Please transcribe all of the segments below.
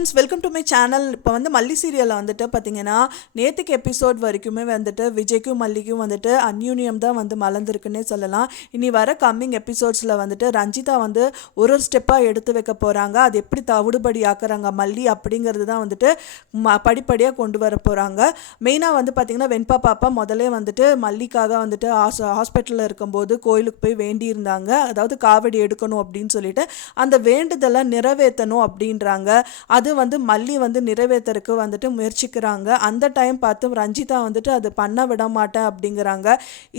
Friends, welcome to my channel. இப்போ வந்து மல்லி சீரியலில் வந்துட்டு பார்த்தீங்கன்னா நேற்றுக்கு எபிசோட் வரைக்குமே வந்துட்டு விஜய்க்கும் மல்லிக்கும் வந்துட்டு அந்யூன்யம் தான் வந்து மலர்ந்துருக்குன்னே சொல்லலாம். இனி வர கம்மிங் எபிசோட்ஸில் வந்துட்டு ரஞ்சிதா வந்து ஒரு ஸ்டெப்பாக எடுத்து வைக்க போகிறாங்க. அது எப்படி தவிடுபடி ஆக்குறாங்க மல்லி அப்படிங்கிறது தான் வந்துட்டு படிப்படியாக கொண்டு வர போகிறாங்க. மெயினாக வந்து பார்த்திங்கன்னா வெண்பா பாப்பா முதலே வந்துட்டு மல்லிக்காக வந்துட்டு ஹாஸ்பிட்டலில் இருக்கும்போது கோயிலுக்கு போய் வேண்டியிருந்தாங்க. அதாவது காவடி எடுக்கணும் அப்படின்னு சொல்லிட்டு அந்த வேண்டுதலை நிறைவேற்றணும் அப்படின்றாங்க. அது வந்து மல்லி வந்து நிறைவேற்றருக்கு வந்துட்டு முயற்சிக்கிறாங்க. அந்த டைம் பார்த்து ரஞ்சிதா வந்துட்டு அது பண்ண விட மாட்டேன் அப்படிங்கிறாங்க.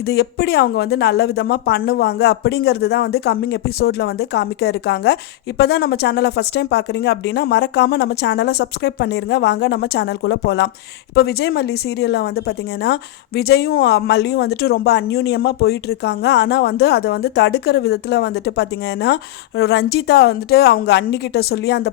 இது எப்படி அவங்க வந்து நல்ல விதமாக பண்ணுவாங்க அப்படிங்கிறது தான் வந்து கம்மிங் எபிசோடில் வந்து காமிக்க இருக்காங்க. இப்போ தான் நம்ம சேனலை ஃபஸ்ட் டைம் பார்க்குறீங்க அப்படின்னா மறக்காமல் நம்ம சேனலை சப்ஸ்கிரைப் பண்ணிடுங்க. வாங்க நம்ம சேனலுக்குள்ளே போகலாம். இப்போ விஜய் மல்லி சீரியலில் வந்து பார்த்திங்கன்னா விஜயும் மல்லியும் வந்துட்டு ரொம்ப அந்யூன்யமாக போயிட்டுருக்காங்க. ஆனால் வந்து அதை வந்து தடுக்கிற விதத்தில் வந்துட்டு பார்த்திங்கன்னா ரஞ்சிதா வந்துட்டு அவங்க அண்ணிக்கிட்ட சொல்லி அந்த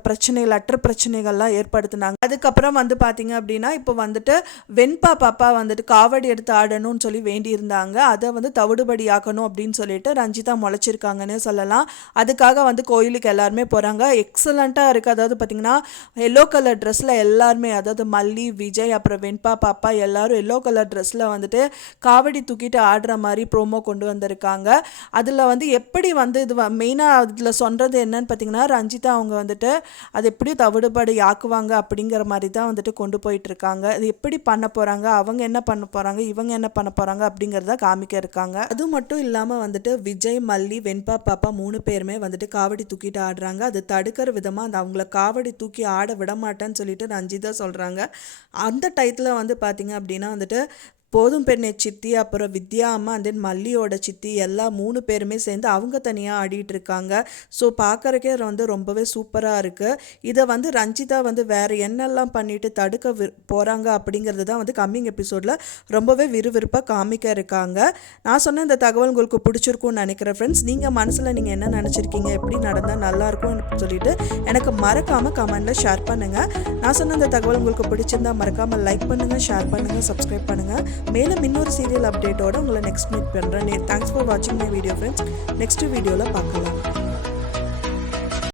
லெட்டர் பிரச்சனைகள்லாம் ஏற்படுத்தினாங்க. அதுக்கப்புறம் வந்து பார்த்தீங்க அப்படின்னா இப்போ வந்துட்டு வெண்பா பாப்பா வந்துட்டு காவடி எடுத்து ஆடணும்னு சொல்லி வேண்டியிருந்தாங்க. அதை வந்து தவிடுபடி ஆக்கணும் அப்படின்னு சொல்லிட்டு ரஞ்சிதா முளைச்சிருக்காங்கன்னு சொல்லலாம். அதுக்காக வந்து கோயிலுக்கு எல்லாருமே போகிறாங்க. எக்ஸலண்ட்டாக இருக்குது. அதாவது பார்த்தீங்கன்னா எல்லோ கலர் ட்ரெஸ்ஸில் எல்லாருமே, அதாவது மல்லி, விஜய், அப்புறம் வெண்பா பாப்பா எல்லாரும் எல்லோ கலர் ட்ரெஸ்ஸில் வந்துட்டு காவடி தூக்கிட்டு ஆடுற மாதிரி ப்ரோமோ கொண்டு வந்திருக்காங்க. அதில் வந்து எப்படி வந்து இது மெயினாக அதில் சொல்கிறது என்னன்னு பார்த்தீங்கன்னா ரஞ்சிதா அவங்க வந்துட்டு அது எப்படி தவிடுபடி ஆக்குவாங்க அப்படிங்கிற மாதிரி தான் வந்துட்டு கொண்டு போயிட்டுருக்காங்க. அது எப்படி பண்ண போகிறாங்க, அவங்க என்ன பண்ண போகிறாங்க, இவங்க என்ன பண்ண போகிறாங்க அப்படிங்கிறத காமிக்க இருக்காங்க. அது மட்டும் இல்லாமல் வந்துட்டு விஜய், மல்லி, வெண்பா பாப்பா 3 பேருமே வந்துட்டு காவடி தூக்கிட்டு ஆடுறாங்க. அது தடுக்கிற விதமாக அந்த அவங்கள காவடி தூக்கி ஆட விட மாட்டேன்னு சொல்லிட்டு ரஞ்சிதா சொல்கிறாங்க. அந்த டயத்தில் வந்து பார்த்திங்க அப்படின்னா வந்துட்டு போதும் பெண்ணை சித்தி, அப்புறம் வித்யா அம்மா, அண்ட் தென் மல்லியோட சித்தி எல்லா 3 பேருமே சேர்ந்து அவங்க தனியாக ஆடிட்டு இருக்காங்க. ஸோ பார்க்குறக்கே வந்து ரொம்பவே சூப்பராக இருக்குது. இதை வந்து ரஞ்சிதா வந்து வேறு என்னெல்லாம் பண்ணிட்டு தடுக்க போகிறாங்க அப்படிங்கிறது தான் வந்து கம்மிங் எபிசோடில் ரொம்பவே விறுவிறுப்பாக காமிக்க இருக்காங்க. நான் சொன்ன இந்த தகவல் உங்களுக்கு பிடிச்சிருக்கும்னு நினைக்கிறேன் ஃப்ரெண்ட்ஸ். நீங்கள் மனசில் நீங்கள் என்ன நினச்சிருக்கீங்க, எப்படி நடந்தால் நல்லாயிருக்கும்னு சொல்லிட்டு எனக்கு மறக்காமல் கமெண்டில் ஷேர் பண்ணுங்கள். நான் சொன்ன இந்த தகவல் உங்களுக்கு பிடிச்சிருந்தா மறக்காமல் லைக் பண்ணுங்கள், ஷேர் பண்ணுங்கள், சப்ஸ்கிரைப் பண்ணுங்கள். மேலும் இன்னொரு சீரியல் அப்டேட்டோட உங்களை நெக்ஸ்ட் மீட் பண்ணுறேன். தேங்க்ஸ் ஃபார் வாட்சிங் மை வீடியோ ஃப்ரெண்ட்ஸ். நெக்ஸ்ட் வீடியோவில் பார்க்கலாம்.